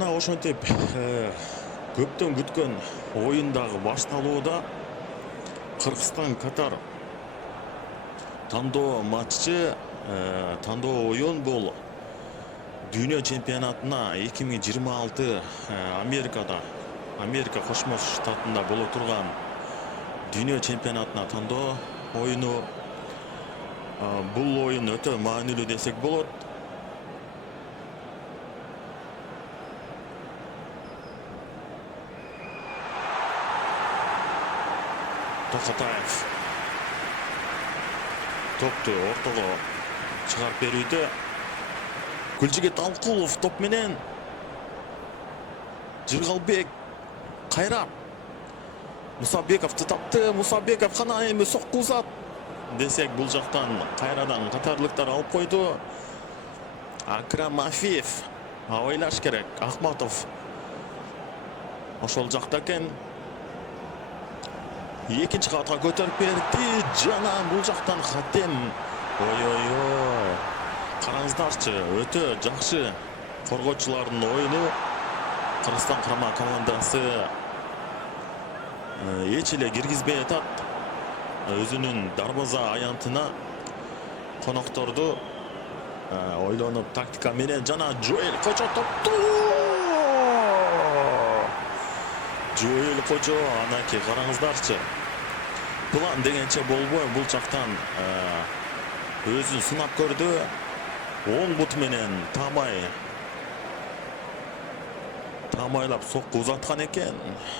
Ошентип көптөн күткөн оюн дагы башталууда. Кыргызстан Катар тандоо матчы, тандоо оюн бул дүйнө чемпионатына 2026 Америка Кошмо Штатында боло турган дүйнө чемпионатына тандоо оюну. Бул оюн өтө маанилүү десек болот. Токотаев топту ортого чыгарып берүүдө. Гүлжигит Алкулов топ менен. Жыргалбек кайрап. Мусабековду тапты. Мусабеков кана эми соккузат десек, бул жактан кайрадан катарлыктар алып койду. Акрам Афиев ойлаш керек. Ахматов ошол жакта экен. Экинчи катка көтөрүп берди. Жана бул жактан Хатем. Ой. Караңыздарчы, өтө жакшы коргоочулардын оюну. Кыргызстан курама командасы эч эле киргизбей атат. Өзүнүн дарбаза аянтына конокторду ойлонуп тактика менен. Жана Жоэл Кожо топту. Жоэл Кожо, анакей караңыздарчы. План дегенче болбой, бул жактан өзүн сынап көрдү. Оң бут менен тамайлап сокку узаткан экен.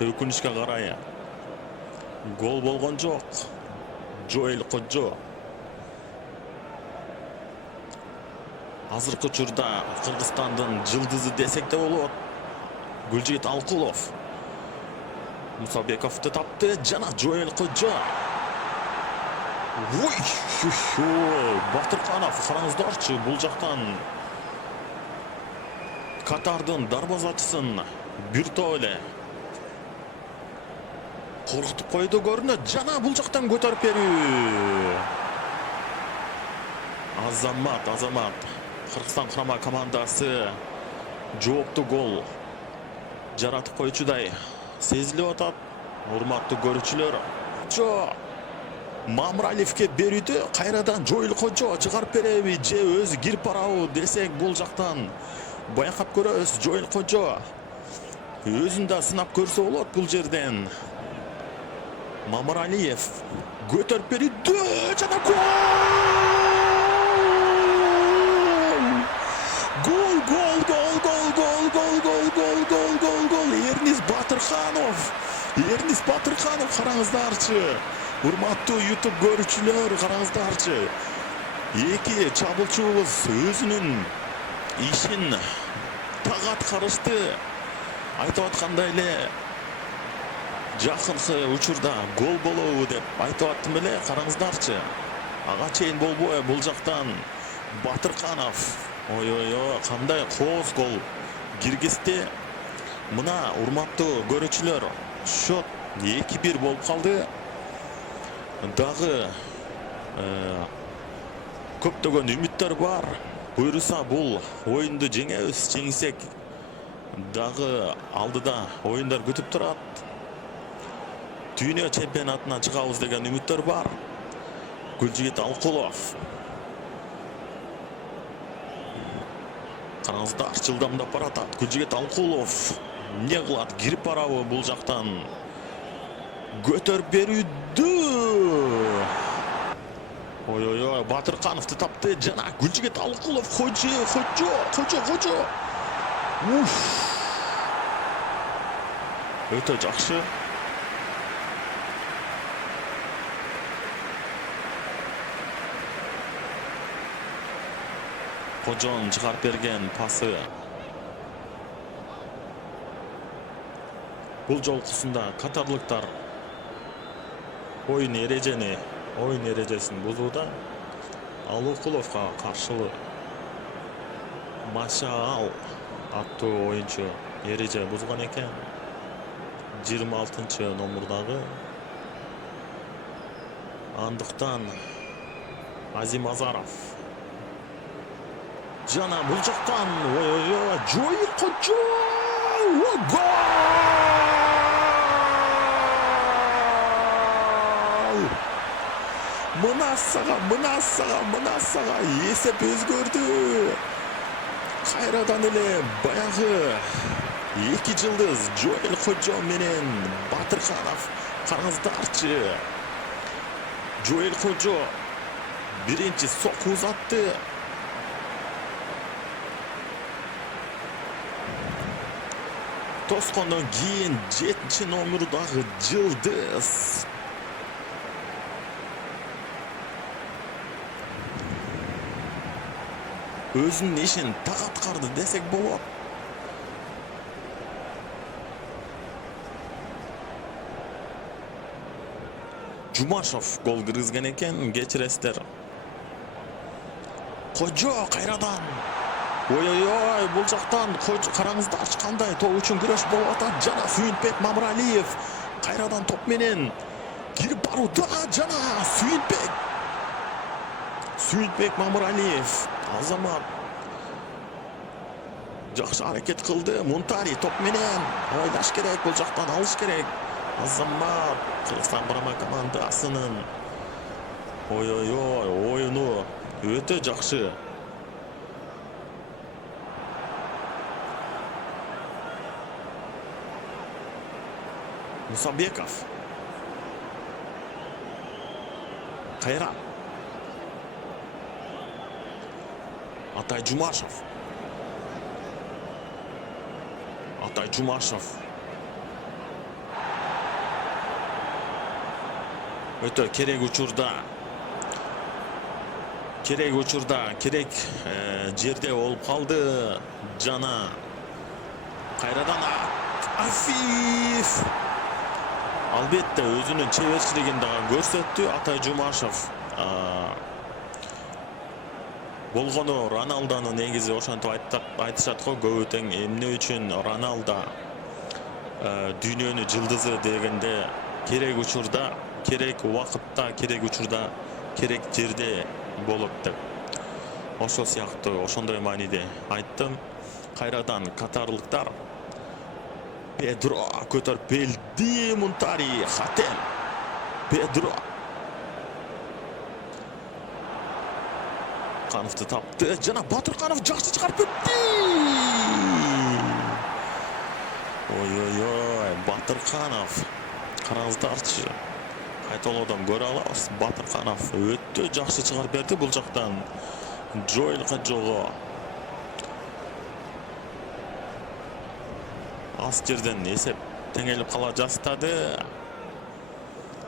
Өкүнүчкө карай гол болгон жок. Жоэл Кожо азыркы учурда Кыргызстандын жылдызы десек да болот. Гүлжигит Алкулов Мусабековду тапты. Жана Жоэл Кожо. Батырканов, караңыздарчы, бул жактан Катардын дарбазачысын бир топ эле коркутуп койду көрүнөт. Жана бул жактан көтөрүп берүү. Азамат Кыргызстан курама командасы жооптуу гол жаратып койчудай сезилип атат. Урматтуу көрүүчүлөр, Мамыралиевке берүүдө кайрадан Жоэл Кожо чыгарып береби же өзү кирип барабы десек, бул жактан байкап көрөбүз. Жоэл Кожо өзүн да сынап көрсө болот бул жерден. Мамыралиев көтөрүп берүүдө. Жана гол. Эрнис Батырханов, караңыздарчы. Урматтуу YouTube көрүүчүлөр, караңыздарчы. Эки чабуулчубуз өзүнүн ишин так аткарышты. Айтып аткандай эле жакынкы учурда гол болобу деп айтып аттым эле, караңыздарчы. Ага чейин болбой, бул жактан Батырханов. Кандай кооз гол киргизди. Мына урматтуу көрүүчүлөр, счет 2-1 болуп калды. Дагы көптөгөн үмүттөр бар. Буюрса бул оюнду жеңсек дагы алдыда оюндар күтүп турат. Дүйнө чемпионатына чыгабыз деген үмүттөр бар. Гүлжигит Алкулов. Караңыздар, жылдамдап баратат. Гүлжигит Алкулов эмне кылат? Кирип барабы бул жактан? Көтөрүп берүүдө. Батыркановду тапты. Жана Гүлжигит Алкулов. Кожо. Өтө жакшы. Кожон чыгарып берген пасы. Бул жолкусунда катарлыктар оюн эрежесин бузууда. Алкуловго каршылы Машаал аттуу оюнчу эреже бузган экен. 26 номурдагы. Андыктан Азим Азаров жана бул жактан ой Жоэл Кожо гол! Мына сага эсеп өзгөрдү. Кайрадан эле баягы 2 жылдыз Жоэл Кожо менен Батырканов. Караңыздарчы. Жоэл Кожо биринчи сокку узатты. Тоскондон кийин 7-номердагы жылдыз өзүнүн ишин так аткарды десек болот. Жумашев гол киргизген экен, кечиресиздер. Кожо кайрадан. Ой, бул жактан караңыздарчы кандай топ үчүн күрөш болуп атат. Жана Сүйүнбек Мамыралиев кайрадан топ менен кирип барууда. Жана Сүйүнбек Мамыралиев Азамат жакшы аракет кылды. Мунтари топ менен ойлош керек, бул жактан алыш керек. Азамат Кыргызстан бурама командасынын оюну өтө жакшы. Мусабеков кайра Атай Жумашев өтө керек учурда керек жерде болуп калды. Жана кайрадан Афиф албетте өзүнүн чеберчилигин дагы көрсөттү. Атай Жумашев болгону Роналдону негизи ошентип айтышат го, көбү тең эмне үчүн Роналдо дүйнөнүн жылдызы дегенде керек учурда, керек убакытта, керек учурда, керек жерде болот деп. Ошол сыяктуу ошондой мааниде айттым. Кайрадан катарлыктар Педро көтөрүп келди. Мунтари Хатем Педро Батыркановду тапты. Жана Батырканов жакшы чыгарып кетти. Ой, Батырканов. Караңыздарчы. Кайталоодон көрө алабыз. Батырканов өтө жакшы чыгарып берди бул жактан. Жоэл Кожого аз жерден эсеп теңелип кала жаздады.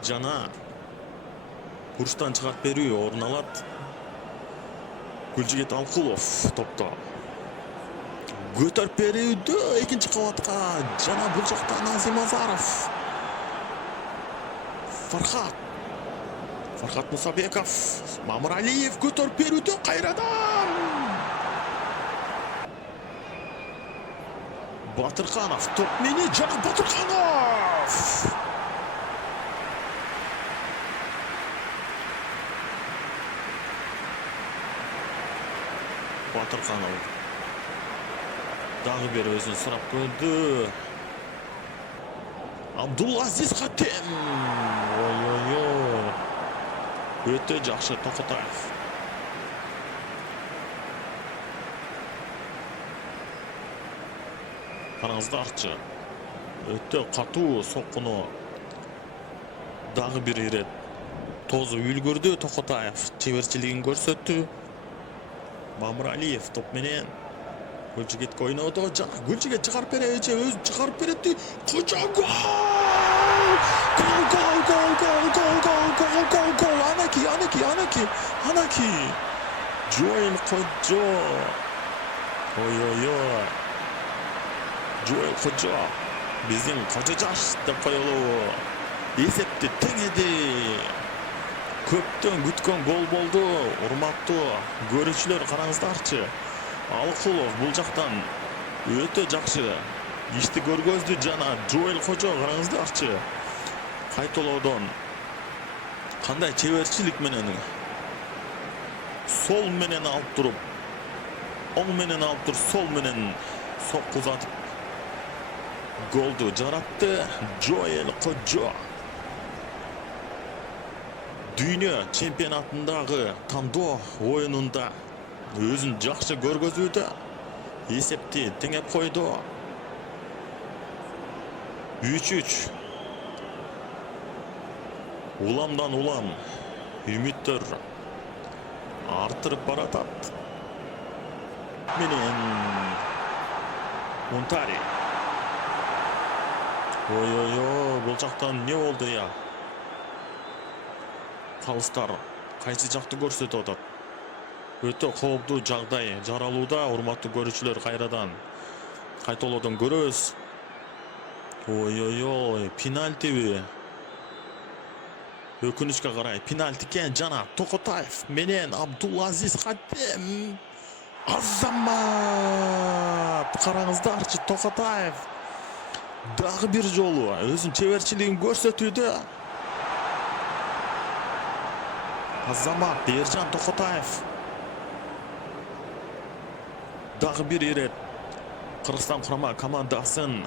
Жана бурчтан чыгарып берүү орун алат. Гүлжигит Алкулов топто көтөрүп берүүдө экинчи кабатка. Жана бул жактан Назим Азаров. Фархат Мусабеков. Мамыралиев көтөрүп берүүдө кайрадан. Батырканов топ менен. Жана Батырканов. Батырканов дагы бир өзүн сурап көрдү. Абдулазиз Хатем. Өтө жакшы Токотаев. Караңыздарчы. Өтө катуу соккуну дагы бир ирет тозуп үлгүрдү Токотаев. Чеберчилигин көрсөттү. Мамыралиев топ менен Гүлжигитке ойнодо. Жана Гүлжигит чыгарып беречи, өзү чыгарып берди. Кожо гол! Анаки. Жоэл Кожо. Жоэл Кожо. Биздин Кожожаш деп коелу. Эсепти теңеди. Көптөн күткөн гол болду. Урматтуу көрүүчүлөр, караңыздарчы. Алкулов бул жактан өтө жакшы ишти көргөздү. Жана Жоэл Кожо караңыздарчы. Кайталоодон кандай чеберчилик менен сол менен алып туруп оң менен алып туруп сол менен сокку узатып голду жаратты Жоэл Кожо. Дүйнө чемпионатындагы тандоо оюнунда өзүн жакшы көргөзүүдө эсепти теңеп койду. 3-3. Уламдан улам үмүттөр артырып баратат. Менен Мунтари. Ой, бул жактан не болду я? Калыстар кайсы жакты көрсөтүп атат? Өтө кооптуу жагдай жаралууда, урматтуу көрүүчүлөр, кайрадан кайталоодон көрөбүз. Ой, пенальтиби? Өкүнүчкө карай пенальти экен. Жана Токотаев менен Абдулазиз Хатем. Азамат! Караңыздарчы, Токотаев дагы бир жолу өзүнүн чеберчилигин көрсөтүүдө. Азамат, Ержан Токотаев дагы бир ирет Кыргызстан курама командасын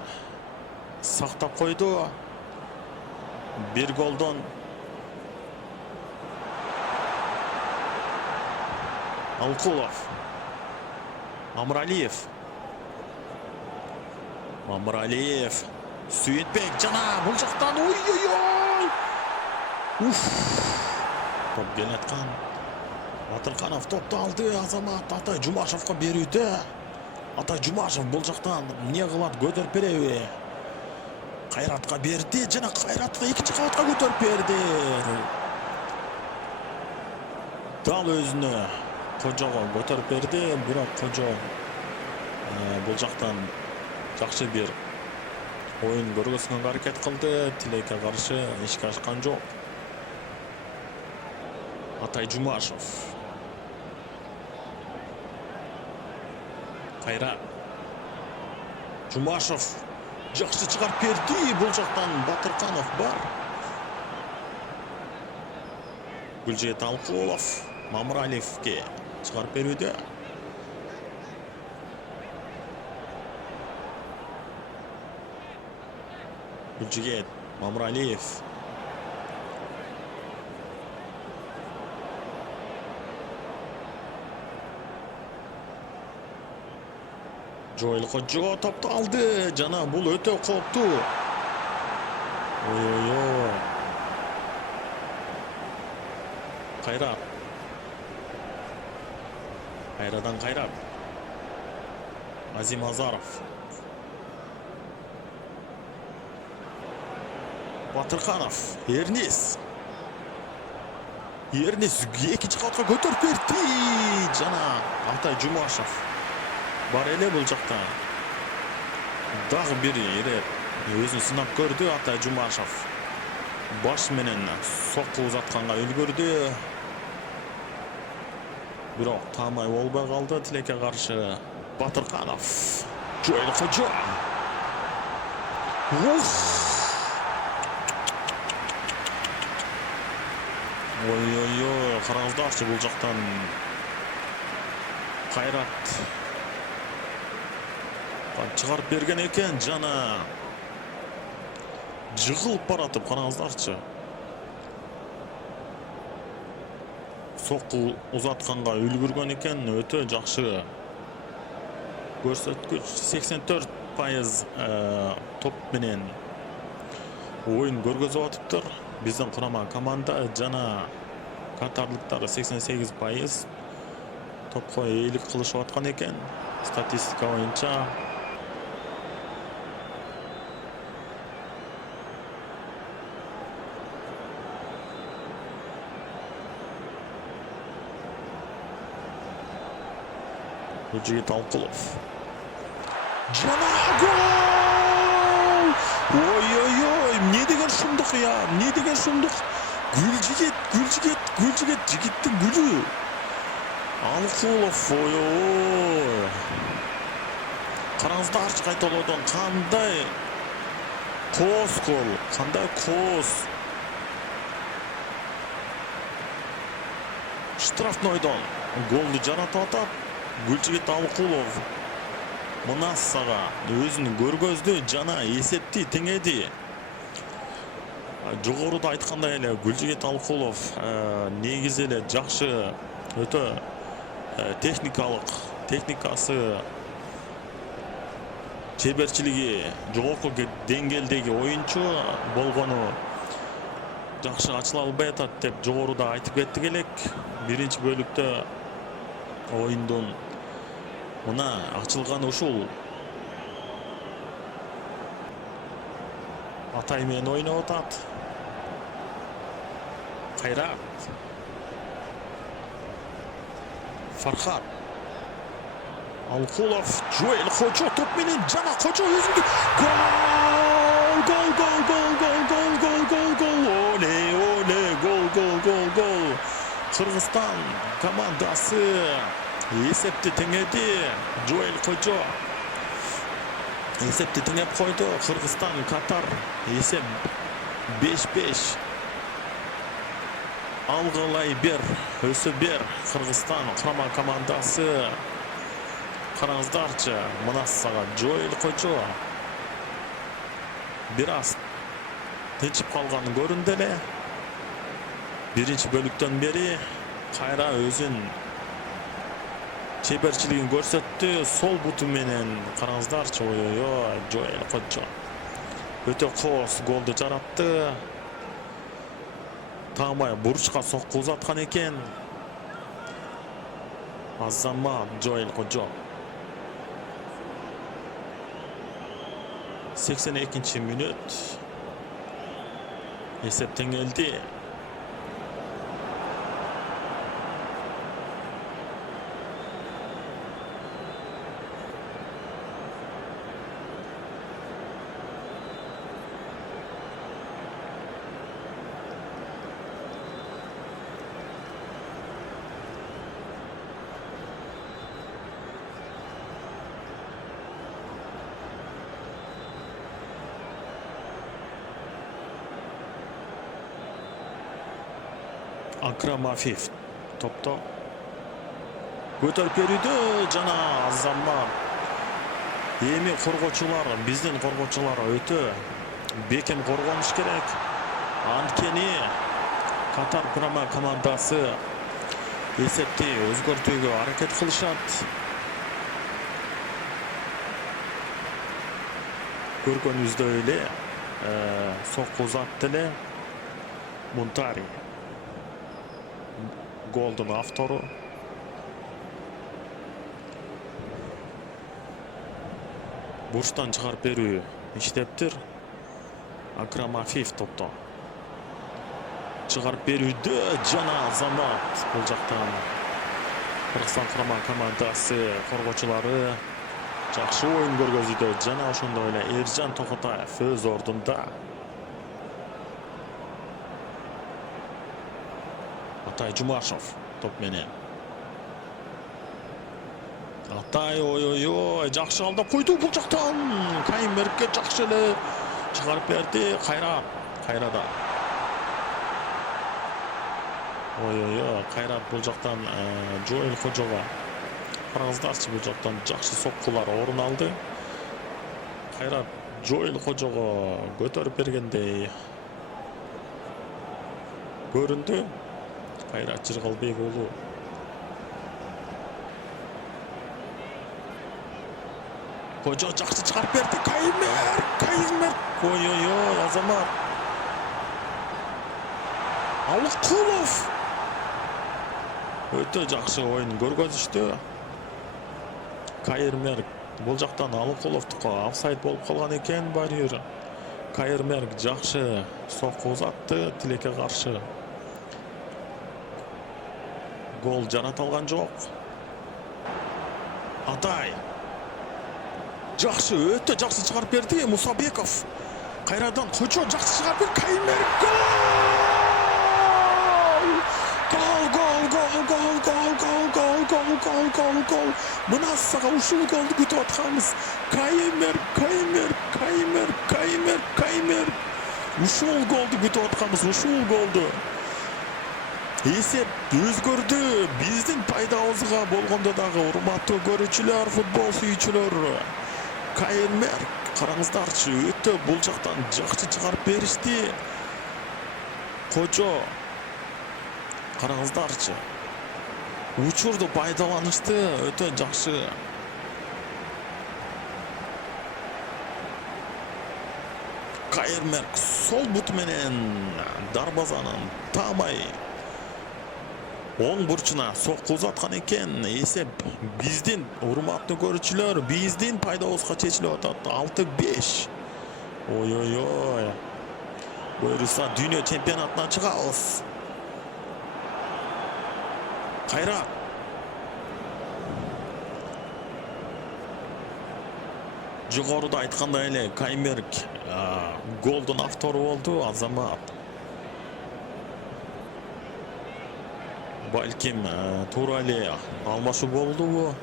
сактап койду. Бир голдон Алкулов, Амралиев, Сүйүтбек жана бул жактан ой. Топ келаткан Батырканов топту алды. Азамат Атай Жумашевго берүүдө. Атай Жумашев бул жактан эмне кылат, көтөрүп береби? Кайратка берди жана Кайратка экинчи кабатка көтөрүп берди. Дал өзүнө Кожого көтөрүп берди, бирок Кожо бул жактан жакшы бир оюн көргөзгөнгө аракет кылды. Тилекке каршы ишке ашкан жок. Атай Жумашев. Кайрат. Жумашев жакшы чыгарып берди. Бул жактан Батырканов бар. Гүлжет Алкулов Мамыралиевге чыгарып берүүдө. Гүлжигет Мамыралиев. Жоэл Кожо топту алды. Жана бул өтө кооптуу. Ой. Кайрат. Кайрадан Кайрат. Азим Азаров. Батырканов. Эрнис экинчи кабатка көтөрүп берди. Жана Атай Жумашев бар эле бул жакта. Дагы бир ирет өзүн сынап көрдү Атай Жумашев. Баш менен сокку узатканга үлгүрдү. Бирок таамай болбой калды. Тилекке каршы Батырканов. Жоэл Кожо. Ой, караңыздарчы, бул жактан Кайрат чыгарып берген экен. Жана жыгылып баратып, караңыздарчы. Сокку узатканга үлгүргөн экен. Өтө жакшы көрсөткүч. 84% топ менен оюн көргөзүп атыптыр биздин курама команда. Жана катарлыктар 88% топко ээлик кылышып аткан экен. Статистика боюнча Жигит Алкулов. Жана гол! Ой, эмне деген шумдук я, эмне деген шумдук. Гүлжигет, жигиттин гүлү. Алкулов, ой. Караңыздарчы, кайталоодон кандай коос гол, кандай коос. Штрафнойдон голду жаратып атат. Гүлжигит Алыкулов Мунассага өзүнүн көргөздү жана эсепти теңеди. Жогоруда айткандай эле Гүлжигит Алыкулов негизи эле жакшы, өтө техникасы, чеберчилиги жогорку деңгээлдеги оюнчу болгону жакшы ачыла албай атат деп жогоруда айтып кеттик элек. Биринчи бөлүктө оюндун мына ачылганы ушул. Атай менен ойноп атат. Кайрат. Фархат. Алыкулов, Жоэл Кожо топ менен жана Кожо өзүндү гол. Кыргызстан командасы эсепти теңеди. Жоэл Кожо эсепти теңеп койду. Кыргызстан Катар эсеп 5-5. Алгылай бер, өсө бер. Кыргызстан курама командасы. Караңыздарчы, Мунассага Жоэл Кожо бир аз тынчып калганы көрүндү эле. Биринчи бөлүктөн бери кайра өзүн чеберчилигин көрсөттү. Сол буту менен караңыздарчы, Жоэл Кожо өтө кооз голду жаратты. Таамай бурчка сокку узаткан экен. Азамат Жоэл Кожо 82 мүнөт. Эсеп теңелди. Акрам Афиф топто көтөрүп берүүдө жана Азамат. Эми коргоочулар, биздин коргоочулар өтө бекем коргонуш керек. Анткени Катар курама командасы эсепти өзгөртүүгө аракет кылышат. Көргөнүбүздөй эле сокку узатты эле Мунтари. Голдун автору. Бурчтан чыгарып берүү иштептир. Акрам Афиф топто чыгарып берүүдө жана Азамат. Бул жактан Кыргызстан курама командасы коргоочулары жакшы оюн көргөзүүдө. Жана ошондой эле Эржан Токотаев өз ордунда. Атай Жумашев топ менен. Атай жакшы алдап койду. Бул жактан Каймерге жакшы эле чыгарып берди. Кайрада. Кайрат бул жактан Жоэл Кожого. Караңыздарчы, бул жактан жакшы соккулар орун алды. Кайрат Жоэл Кожого көтөрүп бергендей көрүндү. Кайрат Жыргалбек уулу. Кожо жакшы чыгарып берди. Каймер. Азамат. Алыкулов. Өтө жакшы оюн көргөзүштү. Каймер бул жактан Алыкуловдуку офсайд болуп калган экен барьер. Каймер жакшы сокку узатты тилекке каршы. Гол жарата алган жок. Атай жакшы, өтө жакшы чыгарып берди. Мусабеков кайрадан Кожо жакшы чыгарып берди. Каймер гол. Мунассага ушул голду күтүп атканбыз. Каймер. Ушул голду күтүп атканбыз, ушул голду. Эсеп өзгөрдү. Биздин пайдабызга болгондо дагы урматтуу көрүүчүлөр, футбол сүйүүчүлөр. Кайр Мерк караңыздарчы, өтө бул жактан жакшы чыгарып беришти. Кожо караңыздарчы. Учурду пайдаланышты өтө жакшы. Кайр Мерк сол бут менен дарбазанын таамай оң бурчуна сокку узаткан экен. Эсеп биздин урматтуу көрүүчүлөр, биздин пайдабызга чечилип атат. 6-5. Ой. Буюрса дүйнө чемпионатына чыгабыз. Кайра. Жогоруда айткандай эле Кайр Мерк голдун автору болду. Азамат. Балким туура эле алмашуу болдубу?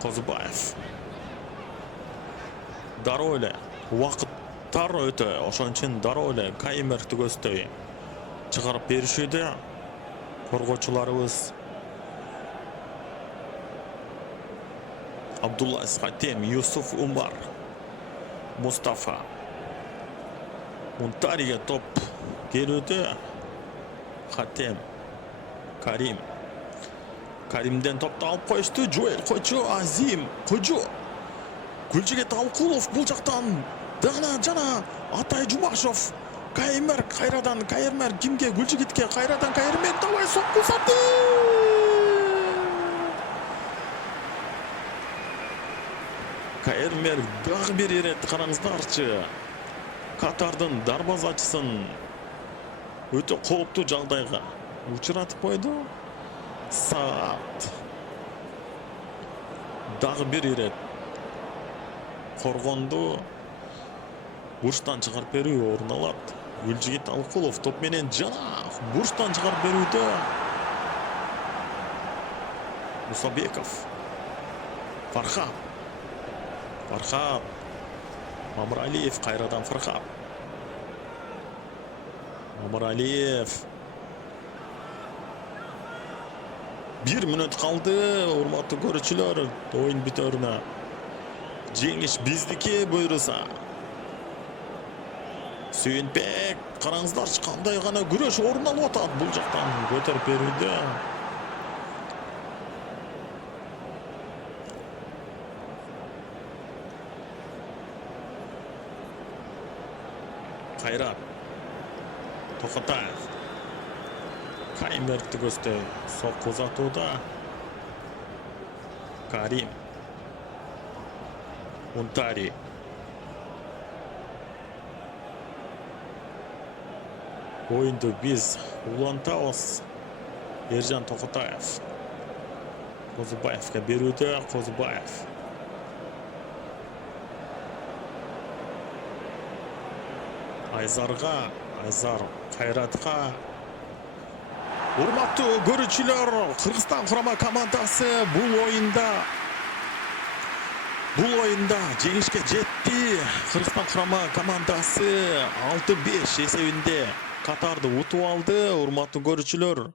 Козубаев. Дароо эле убакыттар өтө, ошон үчүн дароо эле Кайр Меркти көздөй чыгарып беришүүдө коргоочуларыбыз. Абдулла Хатем, Юсуф Умар, Мустафа. Мунтариге топ келүүдө. Хатем, Карим. Каримден топту алып коюшту. Жуэл Кожо, Азим Кожо. Гүлжигет Алкулов бул жактан жана Атай Жумашев. Кайр Мерк кайрадан Кайр Мерк кимге? Гүлжигитке кайрадан Кайр Мерк давай сокку сатты. Кайр Мерк дагы бир ирет караңыздарчы. Катардын дарбазачысын өтө кооптуу жагдайга учуратып койду. Саат дагы бир ирет коргонду бурчтан чыгарып берүү орун алат. Гүлжигит Алкулов топ менен жана бурчтан чыгарып берүүдө. Мусабеков. Фархат. Мамыралиев кайрадан Фархат. Мамыралиев. 1 мүнөт калды. Урматтуу көрүүчүлөр, оюн бүтөрүнө. Жеңиш биздики буйруса. Сүйүнбек, караңыздарчы кандай гана күрөш орун алып атат бул жактан көтөрүп берүүдө. Кайрат. Токотаев. Кайр Меркти көздөй сокку узатууда. Карим. Мунтари. Оюнду биз улантабыз. Ержан Токотаев. Козубаевке берүүдө. Козубаев. Айзарга. Айзар Кайратка. Урматтуу көрүүчүлөр, Кыргызстан курама командасы бул оюнда жеңишке жетти. Кыргызстан курама командасы 6-5 эсебинде Катарды утуп алды. Урматтуу көрүүчүлөр,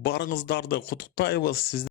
барыңыздарды куттуктайбыз.